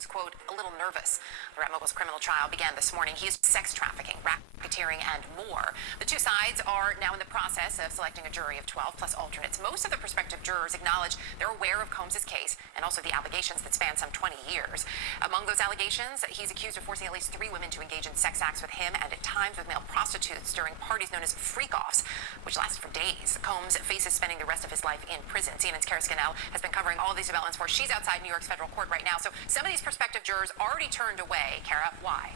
who's, quote, a little nervous. The rap mogul's criminal trial began this morning. He used sex trafficking, racketeering, and more. The two sides are now in the process of selecting a jury of 12 plus alternates. Most of the prospective jurors acknowledge they're aware of Combs's case and also the allegations that span some 20 years. Among those allegations, he's accused of forcing at least 3 women to engage in sex acts with him and at times with male prostitutes during parties known as freak-offs, which last for days. Combs faces spending the rest of his life in prison. CNN's Kara Scannell has been covering all of these developments for us. She's outside New York's federal court right now. So some of these prospective jurors already turned away. Kara, why?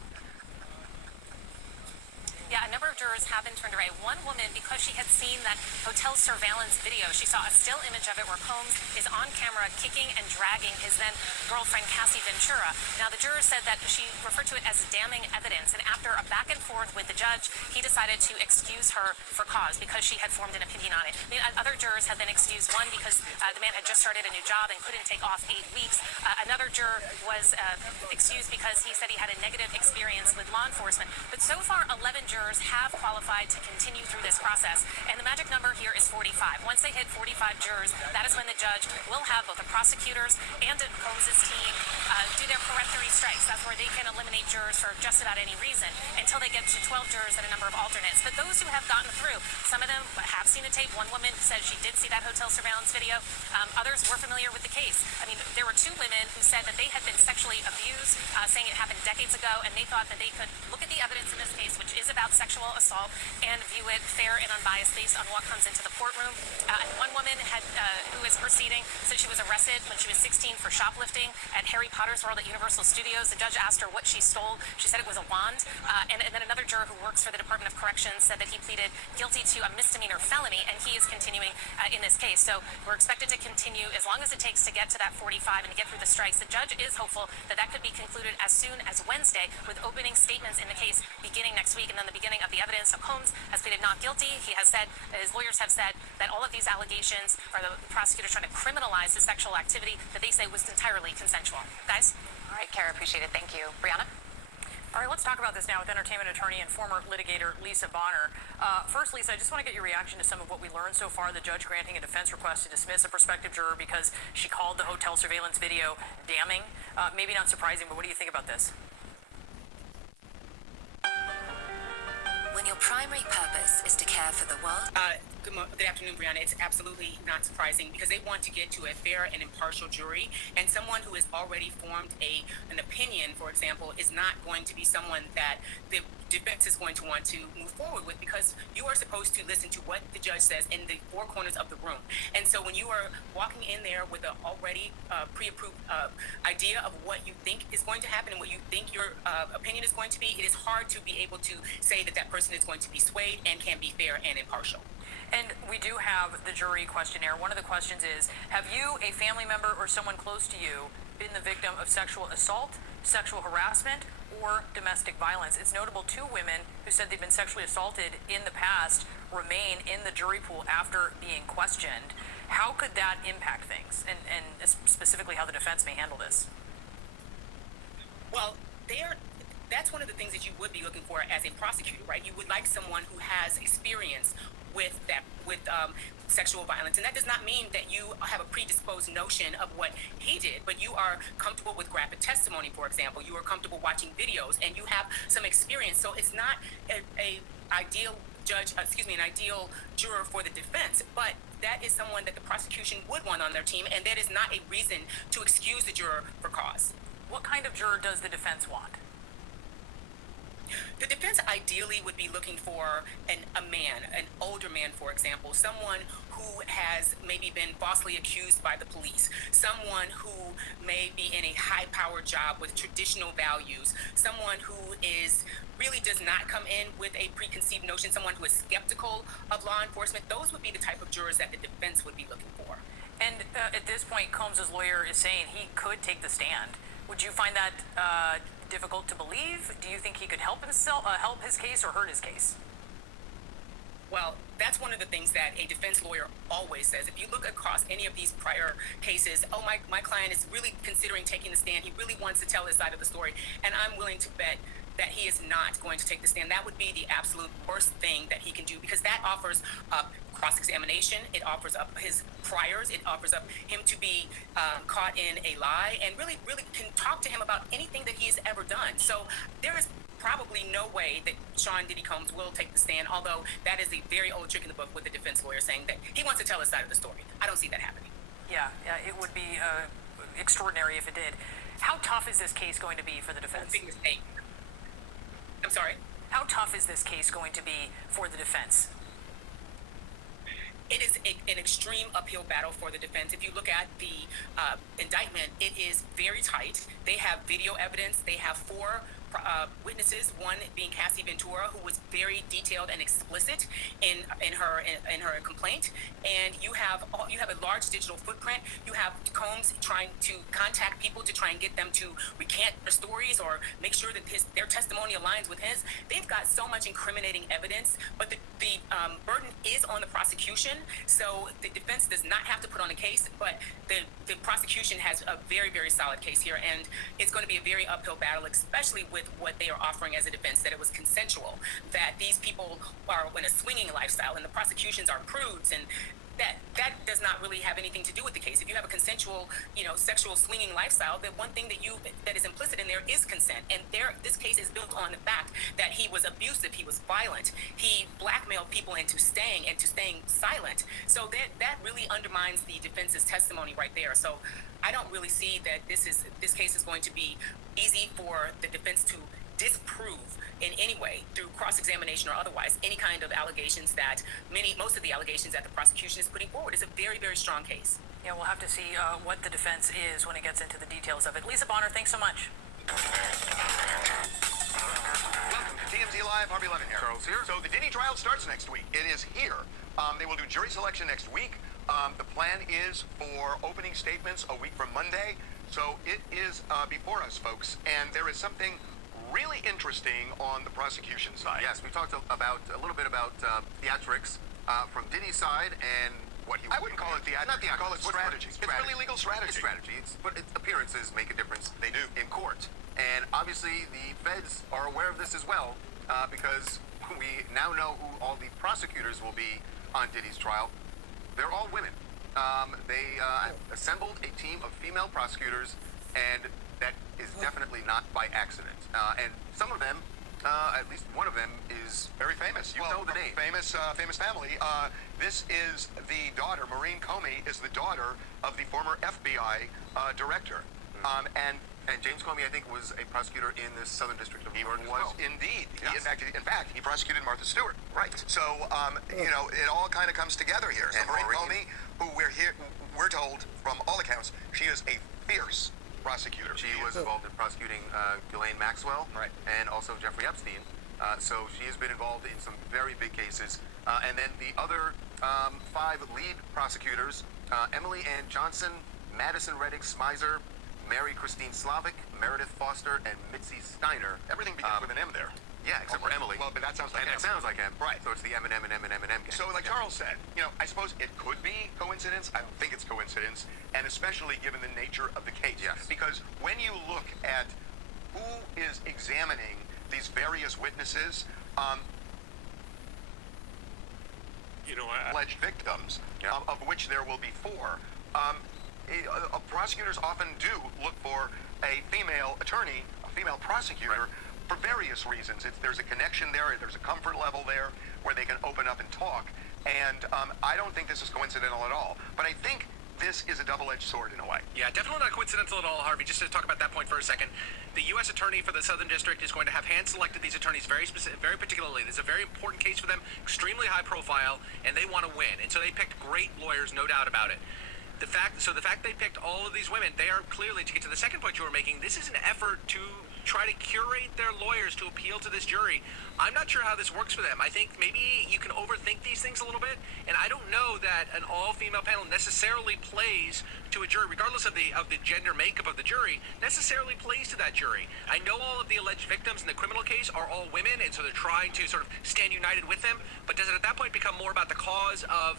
Yeah, a number of jurors have been turned away. One woman, because she had seen that hotel surveillance video, she saw a still image of it where Combs is on camera kicking and dragging his then girlfriend, Cassie Ventura. Now, the juror said that she referred to it as damning evidence, and after a back and forth with the judge, he decided to excuse her for cause because she had formed an opinion on it. I mean, other jurors have been excused, one because the man had just started a new job and couldn't take off 8 weeks. Another juror was excused because he said he had a negative experience with law enforcement. But so far, 11 jurors have qualified to continue through this process, and the magic number here is 45. Once they hit 45 jurors, that is when the judge will have both the prosecutors and Combs's team do their peremptory strikes. That's where they can eliminate jurors for just about any reason until they get to 12 jurors and a number of alternates. But those who have gotten through, some of them have seen the tape. One woman said she did see that hotel surveillance video. Others were familiar with the case. I mean, there were 2 women who said that they had been sexually abused, saying it happened decades ago, and they thought that they could look at the evidence in this case, which is about sexual assault, and view it fair and unbiased based on what comes into the courtroom. One woman who is proceeding said she was arrested when she was 16 for shoplifting at Harry Potter's World at Universal Studios. The judge asked her what she stole. She said it was a wand. And then another juror who works for the Department of Corrections said that he pleaded guilty to a misdemeanor felony, and he is continuing in this case. So we're expected to continue as long as it takes to get to that 45 and to get through the strikes. The judge is hopeful that that could be concluded as soon as Wednesday, with opening statements in the case beginning next week, and then the beginning of the evidence. So Combs has pleaded not guilty. He has said, his lawyers have said, that all of these allegations are the prosecutors trying to criminalize his sexual activity that they say was entirely consensual. Guys? All right, Kara, appreciate it. Thank you. Brianna? All right, let's talk about this now with entertainment attorney and former litigator Lisa Bonner. First, Lisa, I just want to get your reaction to some of what we learned so far. The judge granting a defense request to dismiss a prospective juror because she called the hotel surveillance video damning. Maybe not surprising, but what do you think about this? When your primary purpose is to care for the world. Good afternoon, Brianna. It's absolutely not surprising because they want to get to a fair and impartial jury, and someone who has already formed an opinion, for example, is not going to be someone that the defense is going to want to move forward with, because you are supposed to listen to what the judge says in the 4 corners of the room. And so when you are walking in there with an already pre-approved idea of what you think is going to happen and what you think your opinion is going to be, it is hard to be able to say that that person is going to be swayed and can be fair and impartial. And we do have the jury questionnaire. One of the questions is, have you, a family member, or someone close to you been the victim of sexual assault, sexual harassment, or domestic violence? It's notable 2 women who said they've been sexually assaulted in the past remain in the jury pool after being questioned. How could that impact things, and specifically how the defense may handle this? Well, that's one of the things that you would be looking for as a prosecutor, right? You would like someone who has experience with sexual violence, and that does not mean that you have a predisposed notion of what he did, but you are comfortable with graphic testimony, for example. You are comfortable watching videos, and you have some experience. So it's not an ideal juror for the defense, but that is someone that the prosecution would want on their team, and that is not a reason to excuse the juror for cause. What kind of juror does the defense want? The defense ideally would be looking for an older man, for example, someone who has maybe been falsely accused by the police, someone who may be in a high-powered job with traditional values, someone who really does not come in with a preconceived notion, someone who is skeptical of law enforcement. Those would be the type of jurors that the defense would be looking for. And at this point, Combs's lawyer is saying he could take the stand. Would you find that difficult to believe? Do you think he could help his case or hurt his case? Well, that's one of the things that a defense lawyer always says. If you look across any of these prior cases, my client is really considering taking the stand. He really wants to tell his side of the story, and I'm willing to bet that he is not going to take the stand. That would be the absolute worst thing that he can do, because that offers up cross-examination. It offers up his priors. It offers up him to be caught in a lie, and really, really can talk to him about anything that he's ever done. So there is probably no way that Sean Diddy Combs will take the stand, although that is a very old trick in the book with the defense lawyer saying that he wants to tell his side of the story. I don't see that happening. Yeah, it would be extraordinary if it did. How tough is this case going to be for the defense? Big mistake. I'm sorry? How tough is this case going to be for the defense? It is an extreme uphill battle for the defense. If you look at the indictment, it is very tight. They have video evidence. They have four witnesses, one being Cassie Ventura, who was very detailed and explicit in her complaint. And you have a large digital footprint. You have Combs trying to contact people to try and get them to recant their stories or make sure that their testimony aligns with his. They've got so much incriminating evidence, but the burden is on the prosecution. So the defense does not have to put on a case, but the prosecution has a very, very solid case here, and it's going to be a very uphill battle, especially with what they are offering as a defense, that it was consensual, that these people are in a swinging lifestyle, and the prosecutions are prudes, and that does not really have anything to do with the case. If you have a consensual, sexual swinging lifestyle, then one thing that is implicit in there is consent. And this case is built on the fact that he was abusive, he was violent, he blackmailed people into staying silent. So that really undermines the defense's testimony right there. So I don't really see that this case is going to be easy for the defense to disprove in any way, through cross-examination or otherwise, any kind of allegations that most of the allegations that the prosecution is putting forward. Is a very, very strong case. Yeah, we'll have to see what the defense is when it gets into the details of it. Lisa Bonner, thanks so much. Welcome to TMZ Live. Harvey Levin here. Charles here. So the Diddy trial starts next week. It is here. They will do jury selection next week. The plan is for opening statements a week from Monday. So it is before us, folks. And there is something really interesting on the prosecution side. Yes, we talked a little bit about theatrics from Diddy's side and what he. I wouldn't call it theatrics. Not theatrics. Call it strategy. It's really legal strategy. It's strategy. But appearances make a difference. They do. In court, and obviously the feds are aware of this as well, because we now know who all the prosecutors will be on Diddy's trial. They're all women. They assembled a team of female prosecutors, and that is definitely not by accident. And some of them, at least one of them, is Very famous. You know the name. Famous family. This is the daughter. Maureen Comey is the daughter of the former FBI director. And James Comey, I think, was a prosecutor in the Southern District of New York as Was well. indeed. Yes. In fact, he prosecuted Martha Stewart. Right. So, it all kind of comes together here. So And Maureen Maureen- Comey, who we're told from all accounts, she is a fierce prosecutor. She was involved in prosecuting Ghislaine Maxwell, Right. and also Jeffrey Epstein. So she has been involved in some very big cases. And then the other 5 lead prosecutors, Emily Ann Johnson, Madison Reddick Smizer, Mary Christine Slavic, Meredith Foster, and Mitzi Steiner. Everything begins with an M there. Yeah, except for Emily. Well, but that sounds like And M. that sounds like M. Right. So it's the M and M and M and M and M gang. So, like Charles said, I suppose it could be coincidence. I don't think it's coincidence, and especially given the nature of the case. Yes. Because when you look at who is examining these various witnesses, alleged victims, Yeah. of which there will be 4, prosecutors often do look for a female attorney, a female prosecutor, for various reasons. There's a connection there, there's a comfort level there where they can open up and talk. And I don't think this is coincidental at all. But I think this is a double-edged sword in a way. Yeah, definitely not coincidental at all, Harvey. Just to talk about that point for a second, the U.S. Attorney for the Southern District is going to have hand-selected these attorneys very particularly. This is a very important case for them, extremely high profile, and they want to win. And so they picked great lawyers, no doubt about it. The fact they picked all of these women, they are clearly, to get to the second point you were making, this is an effort to try to curate their lawyers to appeal to this jury. I'm not sure how this works for them. I think maybe you can overthink these things a little bit, and I don't know that an all-female panel necessarily plays to a jury, regardless of the gender makeup of the jury, necessarily plays to that jury. I know all of the alleged victims in the criminal case are all women, and so they're trying to sort of stand united with them, but does it at that point become more about the cause of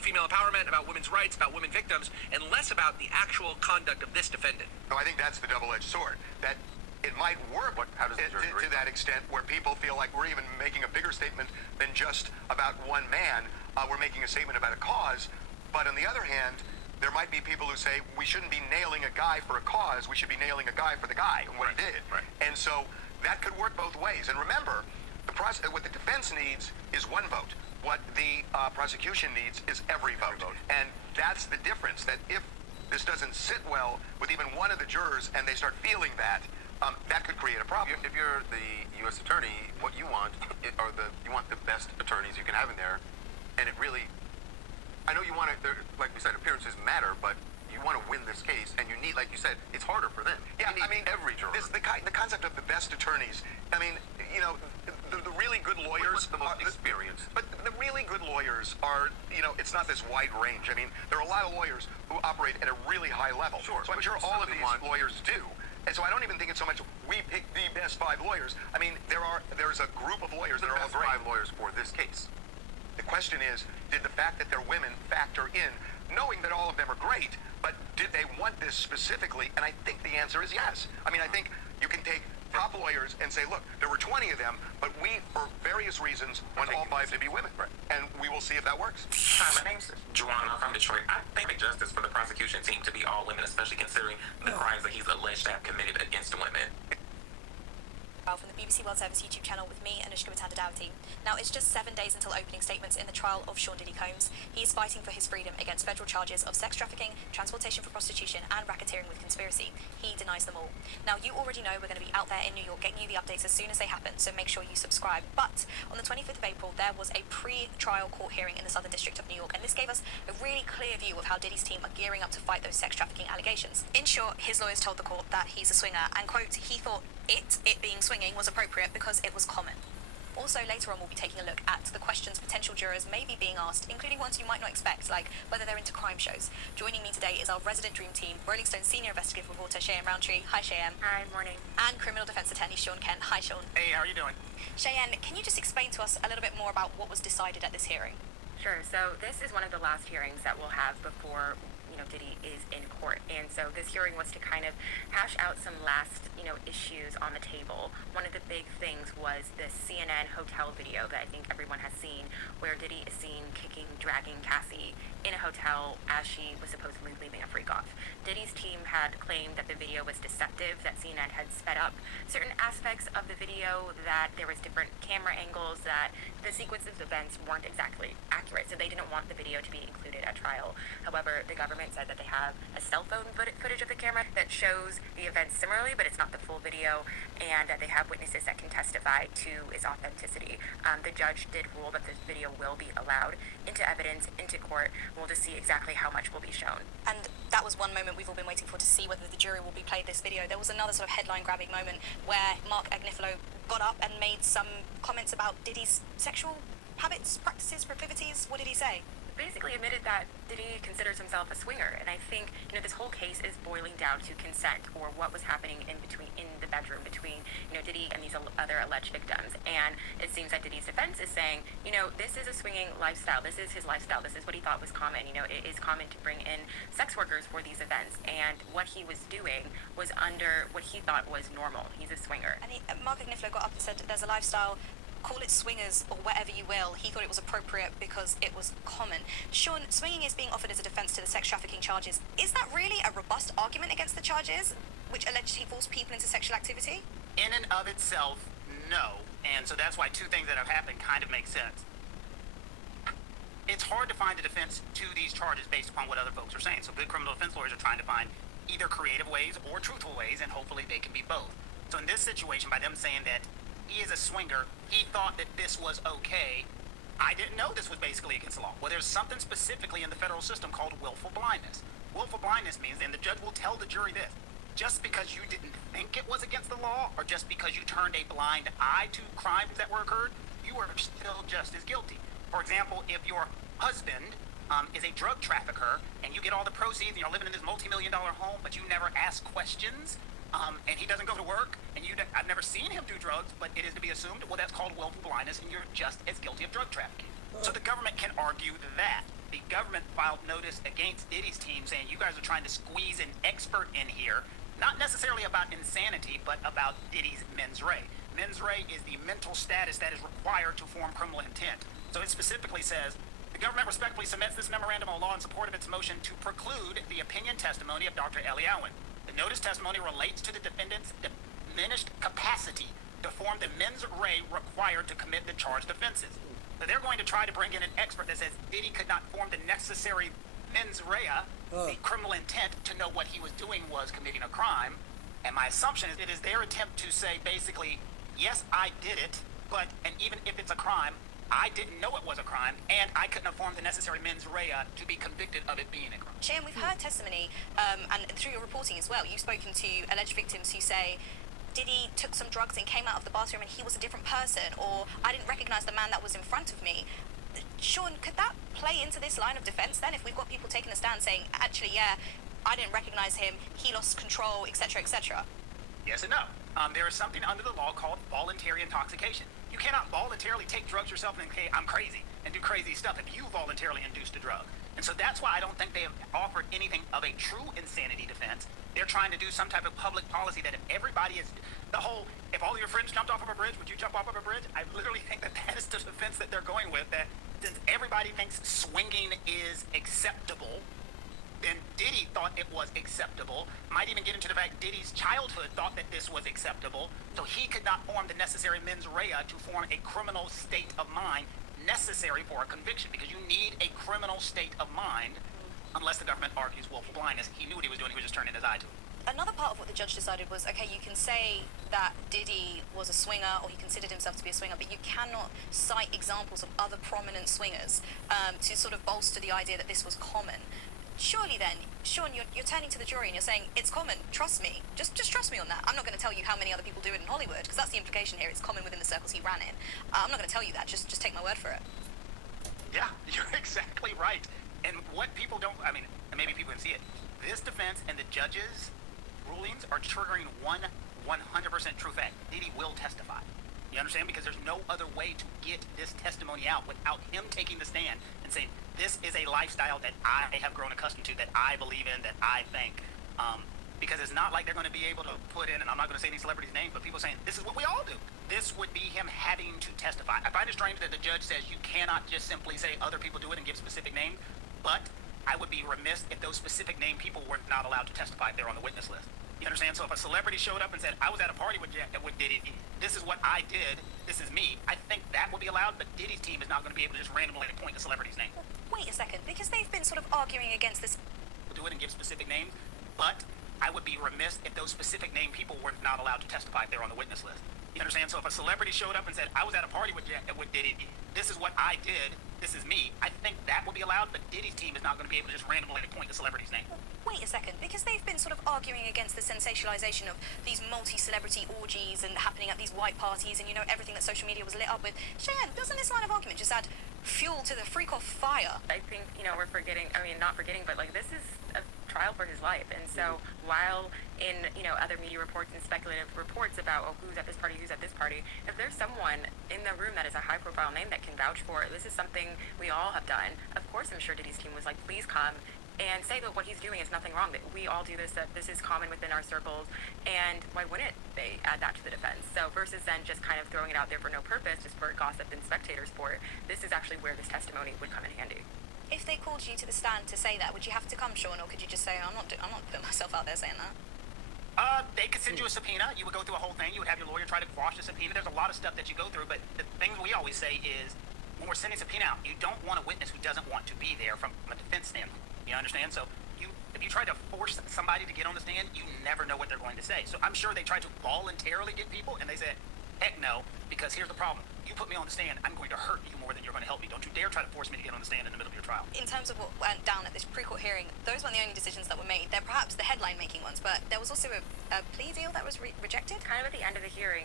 female empowerment, about women's rights, about women victims, and less about the actual conduct of this defendant? No, I think that's the double-edged sword. That it might work How does the jury to that extent, where people feel like we're even making a bigger statement than just about one man. We're making a statement about a cause. But on the other hand, there might be people who say we shouldn't be nailing a guy for a cause. We should be nailing a guy for the guy and what he did. Right. And so that could work both ways. And remember, what the defense needs is one vote. What the prosecution needs is every vote. And that's the difference, that if this doesn't sit well with even one of the jurors and they start feeling that, that could create a problem. If you're the U.S. attorney, what you want you want the best attorneys you can have in there, and it really, I know you want to, like we said, appearances matter, but you want to win this case, and you need, like you said, it's harder for them. Yeah, you need every juror. The concept of the best attorneys, I mean, you know, the really good lawyers... What's the most experienced? But the really good lawyers are, you know, it's not this wide range. I mean, there are a lot of lawyers who operate at a really high level. Sure. So I'm sure all of these lawyers do. And so I don't even think it's so much we pick the best 5 lawyers. I mean, there's a group of lawyers that are all best great. 5 lawyers for this case. The question is, did the fact that they're women factor in, knowing that all of them are great, but did they want this specifically? And I think the answer is yes. I mean, I think you can take top lawyers and say, look, there were 20 of them, but we, for various reasons, want all 5 to be women. Right. And we will see if that works. Hi, my name's Juwan. I'm from Detroit. I think it's justice for the prosecution team to be all women, especially considering the crimes that he's alleged to have committed against women. From the BBC World Service YouTube channel with me, Anushka Batanda-Dowty. Now, it's just 7 days until opening statements in the trial of Sean Diddy Combs. He is fighting for his freedom against federal charges of sex trafficking, transportation for prostitution, and racketeering with conspiracy. He denies them all. Now, you already know we're going to be out there in New York getting you the updates as soon as they happen, so make sure you subscribe. But on the 25th of April, there was a pre-trial court hearing in the Southern District of New York, and this gave us a really clear view of how Diddy's team are gearing up to fight those sex trafficking allegations. In short, his lawyers told the court that he's a swinger, and quote, he thought it being swinging was appropriate because it was common. Also, later on, we'll be taking a look at the questions potential jurors may be being asked, including ones you might not expect, like whether they're into crime shows. Joining me today is our resident dream team, Rolling Stone senior investigative reporter Cheyenne Roundtree. Hi, Cheyenne. Hi, morning. And criminal defense attorney Sean Kent. Hi, Sean. Hey, how are you doing? Cheyenne, can you just explain to us a little bit more about what was decided at this hearing? Sure. So this is one of the last hearings that we'll have before Diddy is in court, and so this hearing was to kind of hash out some last issues on the table. One of the big things was the CNN hotel video that I think everyone has seen, where Diddy is seen kicking, dragging Cassie in a hotel as she was supposedly leaving a freak off. Diddy's team had claimed that the video was deceptive, that CNN had sped up certain aspects of the video, that there was different camera angles, that the sequence of events weren't exactly accurate, so they didn't want the video to be included at trial. However, the government said that they have a cell phone footage of the camera that shows the events similarly, but it's not the full video, and that they have witnesses that can testify to its authenticity. The judge did rule that this video will be allowed into evidence, into court. We'll just see exactly how much will be shown. And that was one moment we've all been waiting for, to see whether the jury will be played this video. There was another sort of headline-grabbing moment where Mark Agnifilo got up and made some comments about Diddy's sexual habits, practices, proclivities. What did he say? Basically admitted that Diddy considers himself a swinger, and I think this whole case is boiling down to consent, or what was happening in the bedroom between Diddy and these other alleged victims. And it seems that Diddy's defense is saying this is a swinging lifestyle, this is his lifestyle, this is what he thought was common. It is common to bring in sex workers for these events, and what he was doing was under what he thought was normal. He's a swinger. And Mark Agnifilo got up and said there's a lifestyle, call it swingers or whatever you will. He thought it was appropriate because it was common. Sean, swinging is being offered as a defense to the sex trafficking charges. Is that really a robust argument against the charges, which allegedly force people into sexual activity? In and of itself, no. And so that's why 2 things that have happened kind of make sense. It's hard to find a defense to these charges based upon what other folks are saying. So good criminal defense lawyers are trying to find either creative ways or truthful ways, and hopefully they can be both. So in this situation, by them saying that he is a swinger, he thought that this was okay, I didn't know this was basically against the law. Well, there's something specifically in the federal system called willful blindness. Willful blindness means, and the judge will tell the jury this, just because you didn't think it was against the law, or just because you turned a blind eye to crimes that were occurred, you are still just as guilty. For example, if your husband is a drug trafficker, and you get all the proceeds, and you're living in this multi-million-dollar home, but you never ask questions, and he doesn't go to work, and I've never seen him do drugs, but it is to be assumed, well, that's called willful blindness, and you're just as guilty of drug trafficking. So the government can argue that. The government filed notice against Diddy's team saying, you guys are trying to squeeze an expert in here not necessarily about insanity, but about Diddy's mens rea. Mens rea is the mental status that is required to form criminal intent. So it specifically says, the government respectfully submits this memorandum of law in support of its motion to preclude the opinion testimony of Dr. Ellie Allen. The notice testimony relates to the defendant's diminished capacity to form the mens rea required to commit the charged offenses. So they're going to try to bring in an expert that says Diddy could not form the necessary mens rea, the criminal intent to know what he was doing was committing a crime. And my assumption is it is their attempt to say basically, yes, I did it, but, and even if it's a crime, I didn't know it was a crime, and I couldn't have formed the necessary mens rea to be convicted of it being a crime. Shayan, we've heard testimony, and through your reporting as well, you've spoken to alleged victims who say, Diddy took some drugs and came out of the bathroom and he was a different person, or I didn't recognize the man that was in front of me. Sean, could that play into this line of defense then, if we've got people taking a stand saying, actually, yeah, I didn't recognize him, he lost control, etc., etc.? Yes and no. There is something under the law called voluntary intoxication. You cannot voluntarily take drugs yourself and say, I'm crazy, and do crazy stuff if you voluntarily induced a drug. And so that's why I don't think they have offered anything of a true insanity defense. They're trying to do some type of public policy that if everybody is, if all your friends jumped off of a bridge, would you jump off of a bridge? I literally think that that is the defense that they're going with, that since everybody thinks swinging is acceptable, then Diddy thought it was acceptable. Might even get into the fact Diddy's childhood thought that this was acceptable, so he could not form the necessary mens rea to form a criminal state of mind necessary for a conviction, because you need a criminal state of mind unless the government argues willful blindness. He knew what he was doing, he was just turning his eye to it. Another part of what the judge decided was, okay, you can say that Diddy was a swinger or he considered himself to be a swinger, but you cannot cite examples of other prominent swingers to sort of bolster the idea that this was common. Surely then, Sean, you're turning to the jury and you're saying, it's common, trust me. Just trust me on that. I'm not going to tell you how many other people do it in Hollywood, because that's the implication here. It's common within the circles he ran in. I'm not going to tell you that. Just take my word for it. Yeah, you're exactly right. And what people don't, I mean, and maybe people can see it, this defense and the judge's rulings are triggering one 100% true fact. Diddy will testify. You understand? Because there's no other way to get this testimony out without him taking the stand and saying, this is a lifestyle that I have grown accustomed to, that I believe in, that I think. Because it's not like they're going to be able to put in, and I'm not going to say any celebrities' names, but people saying, this is what we all do. This would be him having to testify. I find it strange that the judge says you cannot just simply say other people do it and give specific names, but I would be remiss if those specific named people were not allowed to testify if they're on the witness list. You understand? So if a celebrity showed up and said, I was at a party with Diddy, this is what I did, this is me, I think that would be allowed, but Diddy's team is not going to be able to just randomly point the celebrity's name. Wait a second, because they've been sort of arguing against this. Do it and give specific names, but I would be remiss if those specific named people were not allowed to testify if they're on the witness list. You understand? So if a celebrity showed up and said, I was at a party with Diddy, this is what I did, this is me, I think that would be allowed, but Diddy's team is not going to be able to just randomly point the celebrity's name. Wait a second, because they've been sort of arguing against the sensationalization of these multi-celebrity orgies and happening at these white parties and, you know, everything that social media was lit up with. Cheyenne, doesn't this line of argument just add fuel to the freak-off fire? I think, we're forgetting, not forgetting, but like this is a trial for his life. And so while in, other media reports and speculative reports about, who's at this party, if there's someone in the room that is a high-profile name that can vouch for it, this is something we all have done. Of course, I'm sure Diddy's team was like, please come and say that what he's doing is nothing wrong, that we all do this, that this is common within our circles, and why wouldn't they add that to the defense? So versus then just kind of throwing it out there for no purpose, just for gossip and spectator sport, this is actually where this testimony would come in handy. If they called you to the stand to say that, would you have to come, Sean, or could you just say, I'm not putting myself out there saying that? They could send you a subpoena. You would go through a whole thing. You would have your lawyer try to quash the subpoena. There's a lot of stuff that you go through, but the thing we always say is, when we're sending a subpoena out, you don't want a witness who doesn't want to be there from a defense standpoint. You understand? So if you try to force somebody to get on the stand, you never know what they're going to say. So I'm sure they tried to voluntarily get people, and they said, heck no, because here's the problem. You put me on the stand, I'm going to hurt you more than you're going to help me. Don't you dare try to force me to get on the stand in the middle of your trial. In terms of what went down at this pre-court hearing, those weren't the only decisions that were made. They're perhaps the headline-making ones, but there was also a plea deal that was rejected. Kind of at the end of the hearing,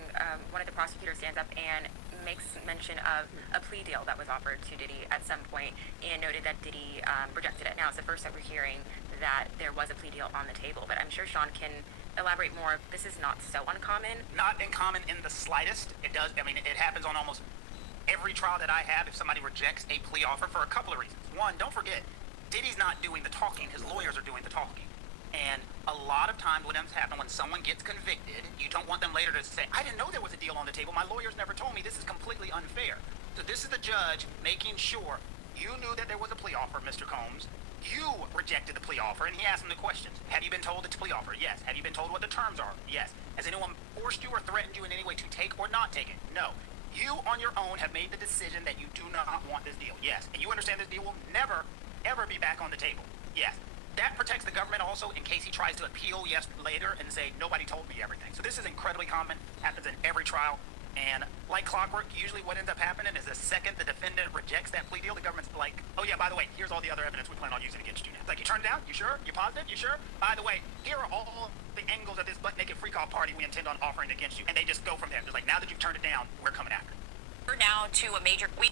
one of the prosecutors stands up and makes mention of a plea deal that was offered to Diddy at some point and noted that Diddy rejected it. Now, it's the first that we're hearing that there was a plea deal on the table, but I'm sure Sean can elaborate more. This is not so uncommon. Not uncommon in the slightest. It does, it happens on almost every trial that I have if somebody rejects a plea offer for a couple of reasons. One, don't forget, Diddy's not doing the talking. His lawyers are doing the talking. And a lot of times what ends up happening when someone gets convicted, you don't want them later to say, I didn't know there was a deal on the table. My lawyers never told me. This is completely unfair. So this is the judge making sure you knew that there was a plea offer, Mr. Combs. You rejected the plea offer, and he asked him the questions. Have you been told it's a plea offer? Yes. Have you been told what the terms are? Yes. Has anyone forced you or threatened you in any way to take or not take it? No. You on your own have made the decision that you do not want this deal. Yes. And you understand this deal will never, ever be back on the table. Yes. That protects the government also in case he tries to appeal later and say, nobody told me everything. So this is incredibly common, happens in every trial. And like clockwork, usually what ends up happening is the second the defendant rejects that plea deal, the government's like, oh yeah, by the way, here's all the other evidence we plan on using against you. It's like, you turned it down? You sure? You positive? You sure? By the way, here are all the angles of this butt-naked free-call party we intend on offering against you. And they just go from there. Just like, now that you've turned it down, we're coming after it.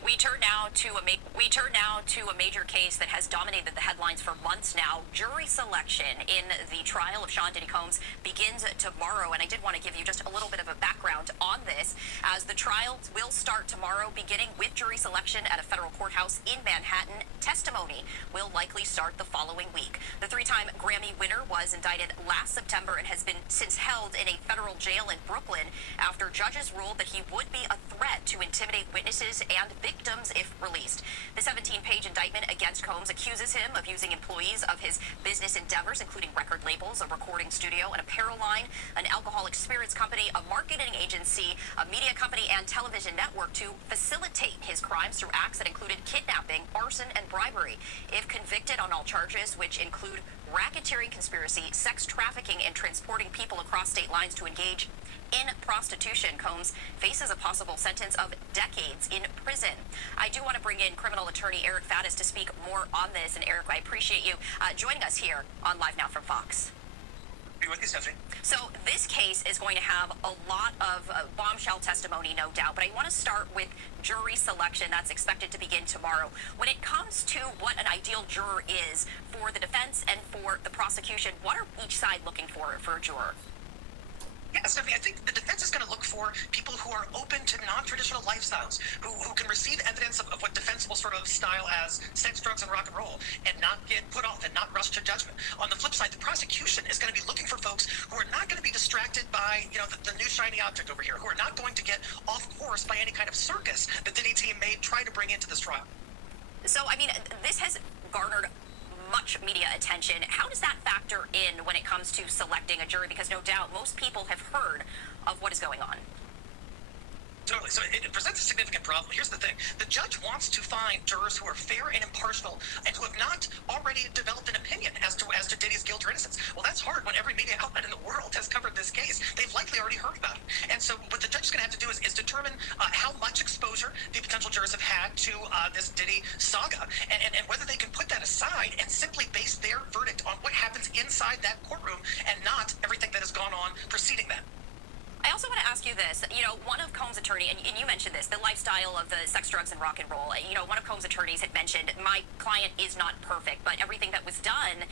We turn now to a major case that has dominated the headlines for months now. Jury selection in the trial of Sean Diddy Combs begins tomorrow, and I did want to give you just a little bit of a background on this, as the trial will start tomorrow, beginning with jury selection at a federal courthouse in Manhattan. Testimony will likely start the following week. The three-time Grammy winner was indicted last September and has been since held in a federal jail in Brooklyn after judges ruled that he would be a threat to intimidate witnesses and victims if released. The 17-page indictment against Combs accuses him of using employees of his business endeavors, including record labels, a recording studio, an apparel line, an alcoholic spirits company, a marketing agency, a media company, and television network to facilitate his crimes through acts that included kidnapping, arson, and bribery. If convicted on all charges, which include racketeering, conspiracy, sex trafficking, and transporting people across state lines to engage in prostitution, Combs faces a possible sentence of decades in prison. I do want to bring in criminal attorney Eric Faddis to speak more on this. And Eric, I appreciate you joining us here on Live Now from Fox. Be with you, Stephanie. So this case is going to have a lot of bombshell testimony, no doubt, but I want to start with jury selection that's expected to begin tomorrow. When it comes to what an ideal juror is for the defense and for the prosecution, what are each side looking for a juror? Yeah, Stephanie, I think the defense is going to look for people who are open to non-traditional lifestyles, who can receive evidence of what defense will sort of style as sex, drugs, and rock and roll, and not get put off and not rush to judgment. On the flip side, the prosecution is going to be looking for folks who are not going to be distracted by, the new shiny object over here, who are not going to get off course by any kind of circus that Diddy team may try to bring into this trial. So, I mean, this has garnered much media attention. How does that factor in when it comes to selecting a jury? Because no doubt most people have heard of what is going on. Totally. So it presents a significant problem. Here's the thing. The judge wants to find jurors who are fair and impartial and who have not already developed an opinion as to Diddy's guilt or innocence. Well, that's hard when every media outlet in the world has covered this case. They've likely already heard about it. And so what the judge is going to have to do is determine how much exposure the potential jurors have had to this Diddy saga and whether they can put that aside and simply base their verdict on what happens inside that courtroom and not everything that has gone on preceding that. I also want to ask you this. One of Combs' attorney, and you mentioned this, the lifestyle of the sex, drugs, and rock and roll. One of Combs' attorneys had mentioned, my client is not perfect, but everything that was done,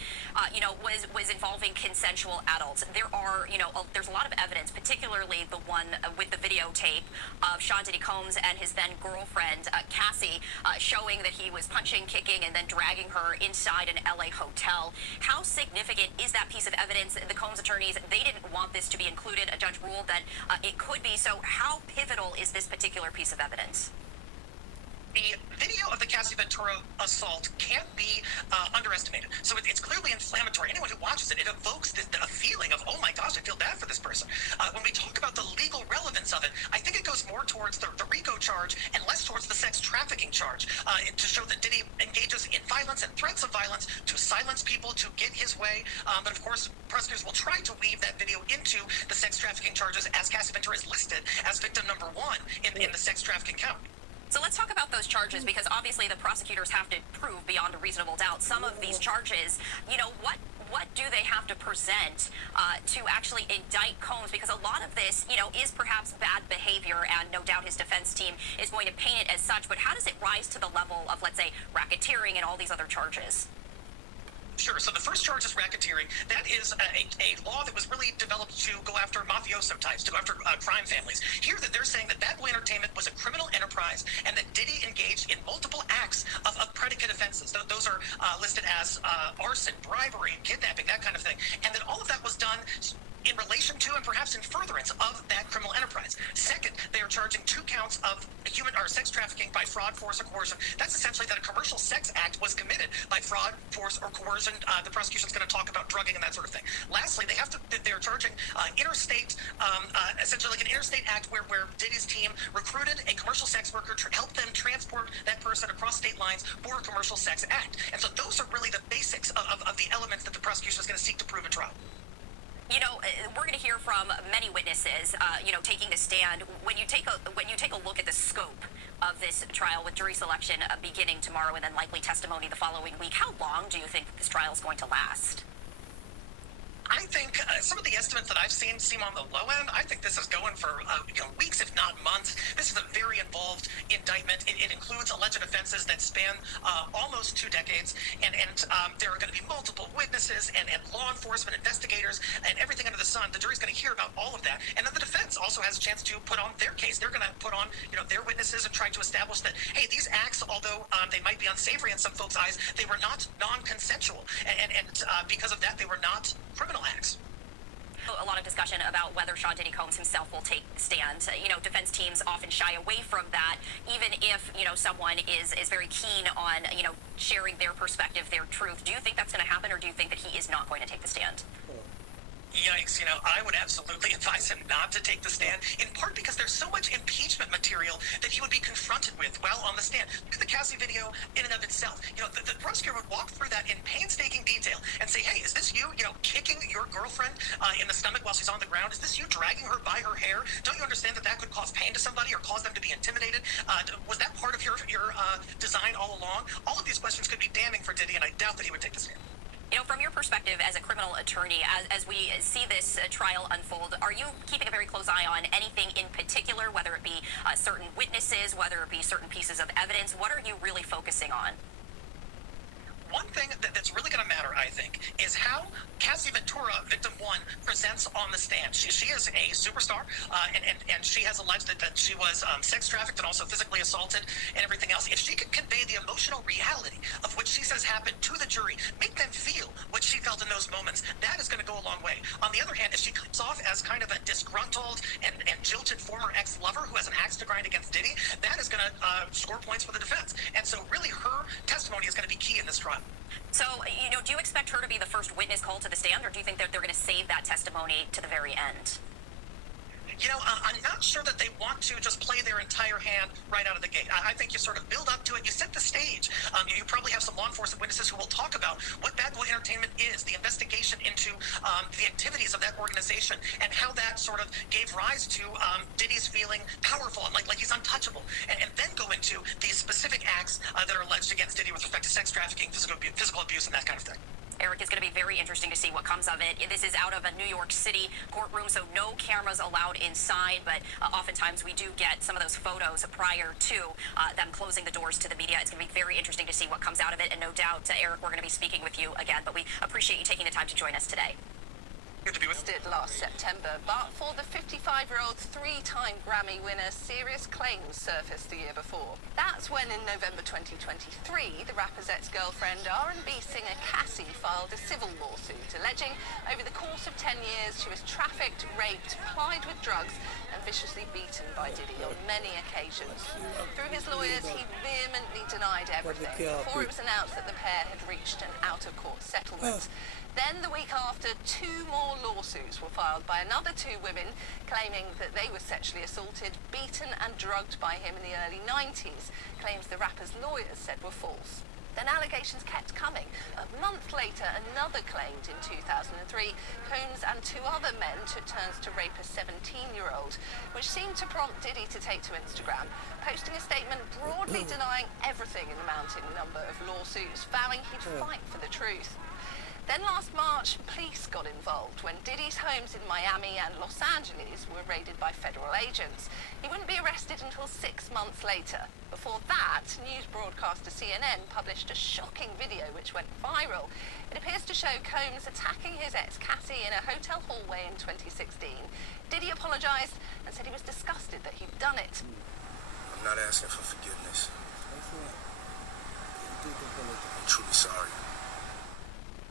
was involving consensual adults. There's a lot of evidence, particularly the one with the videotape of Sean Diddy Combs and his then girlfriend, Cassie, showing that he was punching, kicking, and then dragging her inside an LA hotel. How significant is that piece of evidence? The Combs attorneys, they didn't want this to be included. A judge ruled that it could be. So how pivotal is this particular piece of evidence? The video of the Cassie Ventura assault can't be underestimated. So it's clearly inflammatory. Anyone who watches it, it evokes a feeling of, oh my gosh, I feel bad for this person. When we talk about the legal relevance of it, I think it goes more towards the RICO charge and less towards the sex trafficking charge, to show that Diddy engages in violence and threats of violence to silence people, to get his way. But of course, prosecutors will try to weave that video into the sex trafficking charges, as Cassie Ventura is listed as victim number one in the sex trafficking count. So let's talk about those charges, because obviously the prosecutors have to prove beyond a reasonable doubt some of these charges. What do they have to present to actually indict Combs? Because a lot of this, is perhaps bad behavior, and no doubt his defense team is going to paint it as such. But how does it rise to the level of, let's say, racketeering and all these other charges? Sure. So the first charge is racketeering. That is a law that was really developed to go after mafioso types, to go after crime families. Here, that they're saying that Bad Boy Entertainment was a criminal enterprise and that Diddy engaged in multiple acts of predicate offenses. Those are listed as arson, bribery, kidnapping, that kind of thing. And that all of that was done in relation to and perhaps in furtherance of that criminal enterprise. Second, they are charging 2 counts of human or sex trafficking by fraud, force, or coercion. That's essentially that a commercial sex act was committed by fraud, force, or coercion. The prosecution's going to talk about drugging and that sort of thing. Lastly, they're charging interstate, essentially like an interstate act where Diddy's team recruited a commercial sex worker to help them transport that person across state lines for a commercial sex act. And so those are really the basics of the elements that the prosecution is going to seek to prove at trial. You know, we're going to hear from many witnesses, taking the stand. When you take a look at the scope of this trial, with jury selection beginning tomorrow and then likely testimony the following week, how long do you think this trial is going to last? I think some of the estimates that I've seen seem on the low end. I think this is going for weeks, if not months. This is a very involved indictment. It includes alleged offenses that span almost 2 decades, and there are going to be multiple witnesses and law enforcement investigators and everything under the sun. The jury's going to hear about all of that, and then the defense also has a chance to put on their case. They're going to put on their witnesses and try to establish that, hey, these acts, although they might be unsavory in some folks' eyes, they were not non-consensual, and because of that, they were not criminal acts. A lot of discussion about whether Sean Diddy Combs himself will take the stand. Defense teams often shy away from that, even if, someone is very keen on, sharing their perspective, their truth. Do you think that's going to happen, or do you think that he is not going to take the stand? Yikes, I would absolutely advise him not to take the stand, in part because there's so much impeachment material that he would be confronted with while on the stand. Look at the Cassie video in and of itself. The prosecutor would walk through that in painstaking detail and say, hey, is this you, kicking your girlfriend in the stomach while she's on the ground? Is this you dragging her by her hair? Don't you understand that could cause pain to somebody or cause them to be intimidated? Was that part of your design all along? All of these questions could be damning for Diddy, and I doubt that he would take the stand. From your perspective as a criminal attorney, as we see this trial unfold, are you keeping a very close eye on anything in particular, whether it be certain witnesses, whether it be certain pieces of evidence? What are you really focusing on? One thing that's really going to matter, I think, is how Cassie Ventura, victim 1, presents on the stand. She is a superstar, and she has alleged that she was sex trafficked and also physically assaulted and everything else. If she could convey the emotional reality of what she says happened to the jury, make them feel what she felt in those moments, that is going to go a long way. On the other hand, if she comes off as kind of a disgruntled and jilted former ex-lover who has an axe to grind against Diddy, that is going to score points for the defense. And so really her testimony is going to be key in this trial. So, do you expect her to be the first witness called to the stand, or do you think that they're going to save that testimony to the very end? I'm not sure that they want to just play their entire hand right out of the gate. I think you sort of build up to it. You set the stage. You probably have some law enforcement witnesses who will talk about what Bad Boy Entertainment is, the investigation into the activities of that organization, and how that sort of gave rise to Diddy's feeling powerful and like he's untouchable. And then go into the specific acts that are alleged against Diddy with respect to sex trafficking, physical abuse, and that kind of thing. Eric, it's going to be very interesting to see what comes of it. This is out of a New York City courtroom, so no cameras allowed inside, but oftentimes we do get some of those photos prior to them closing the doors to the media. It's going to be very interesting to see what comes out of it, and no doubt, Eric, we're going to be speaking with you again, but we appreciate you taking the time to join us today. Good to be with you. Did last September, but for the 55-year-old 3-time Grammy winner, serious claims surfaced the year before. That's when, in November 2023, the rapper's ex-girlfriend, R&B singer Cassie, filed a civil lawsuit alleging over the course of 10 years she was trafficked, raped, plied with drugs, and viciously beaten by Diddy on many occasions. Through his lawyers, he vehemently denied everything before it was announced that the pair had reached an out-of-court settlement. Then, the week after, 2 more lawsuits were filed by another 2 women claiming that they were sexually assaulted, beaten and drugged by him in the early 90s, claims the rapper's lawyers said were false. Then allegations kept coming. A month later, another claimed in 2003 Combs and 2 other men took turns to rape a 17-year-old, which seemed to prompt Diddy to take to Instagram, posting a statement broadly denying everything in the mounting number of lawsuits, vowing he'd fight for the truth. Then last March, police got involved when Diddy's homes in Miami and Los Angeles were raided by federal agents. He wouldn't be arrested until 6 months later. Before that, news broadcaster CNN published a shocking video which went viral. It appears to show Combs attacking his ex Cassie in a hotel hallway in 2016. Diddy apologised and said he was disgusted that he'd done it. I'm not asking for forgiveness. I'm truly sorry.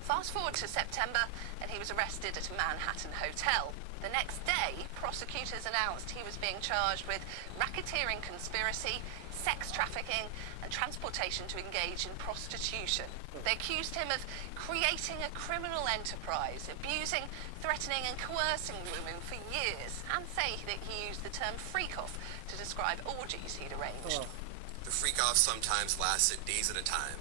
Fast forward to September, and he was arrested at a Manhattan hotel. The next day, prosecutors announced he was being charged with racketeering conspiracy, sex trafficking, and transportation to engage in prostitution. They accused him of creating a criminal enterprise, abusing, threatening, and coercing women for years, and say that he used the term freak-off to describe orgies he'd arranged. The freak-off sometimes lasted days at a time,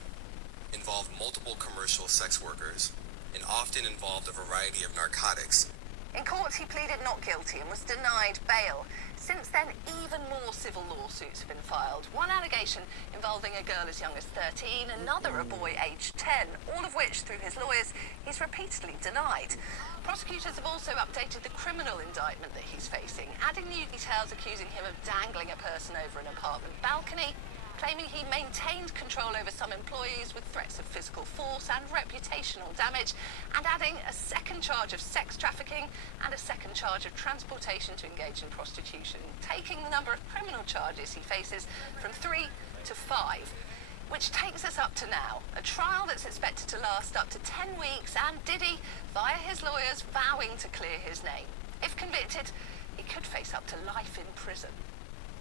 involved multiple commercial sex workers, and often involved a variety of narcotics. In court, he pleaded not guilty and was denied bail. Since then, even more civil lawsuits have been filed. One allegation involving a girl as young as 13, another a boy aged 10, all of which, through his lawyers, he's repeatedly denied. Prosecutors have also updated the criminal indictment that he's facing, adding new details accusing him of dangling a person over an apartment balcony, claiming he maintained control over some employees with threats of physical force and reputational damage, and adding a second charge of sex trafficking and a second charge of transportation to engage in prostitution, taking the number of criminal charges he faces from 3 to 5. Which takes us up to now, a trial that's expected to last up to 10 weeks, and Diddy, via his lawyers, vowing to clear his name. If convicted, he could face up to life in prison.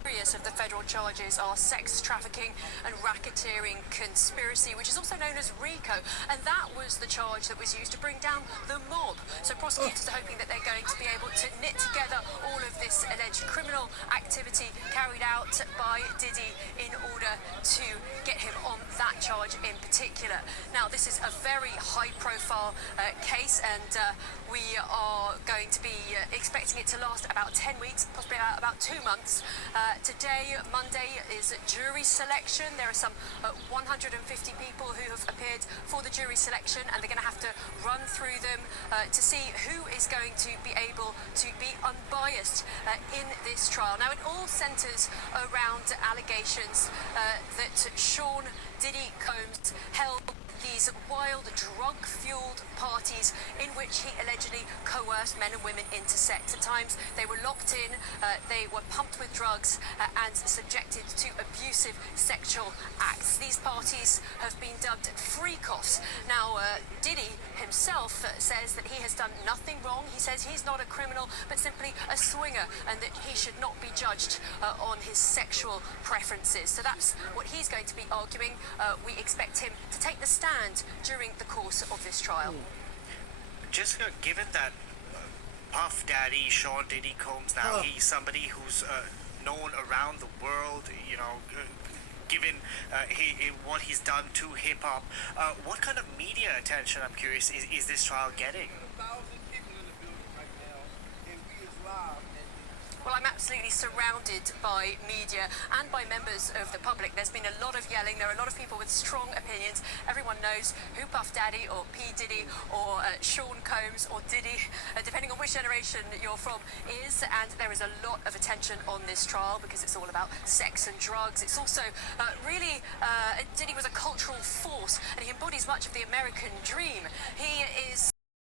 Serious of the federal charges are sex trafficking and racketeering conspiracy, which is also known as RICO, and that was the charge that was used to bring down the mob. So prosecutors are hoping that they're going to be able to knit together all of this alleged criminal activity carried out by Diddy in order to get him on that charge in particular. Now, this is a very high-profile case, and we are going to be expecting it to last about 10 weeks, possibly about 2 months. Today, Monday, is jury selection. There are some 150 people who have appeared for the jury selection, and they're going to have to run through them to see who is going to be able to be unbiased in this trial. Now, it all centres around allegations that Sean Diddy Combs held these wild, drug-fueled parties in which he allegedly coerced men and women into sex. At times, they were locked in, they were pumped with drugs and subjected to abusive sexual acts. These parties have been dubbed freak-offs. Now, Diddy himself says that he has done nothing wrong. He says he's not a criminal, but simply a swinger, and that he should not be judged on his sexual preferences. So that's what he's going to be arguing. We expect him to take the stand during the course of this trial. Jessica, given that Puff Daddy, Sean Diddy Combs, now he's somebody who's known around the world, you know, given what he's done to hip-hop, what kind of media attention, I'm curious, is this trial getting? Well, I'm absolutely surrounded by media and by members of the public. There's been a lot of yelling. There are a lot of people with strong opinions. Everyone knows who Puff Daddy or P. Diddy or Sean Combs or Diddy, depending on which generation you're from, is. And there is a lot of attention on this trial because it's all about sex and drugs. It's also really, Diddy was a cultural force, and he embodies much of the American dream. He is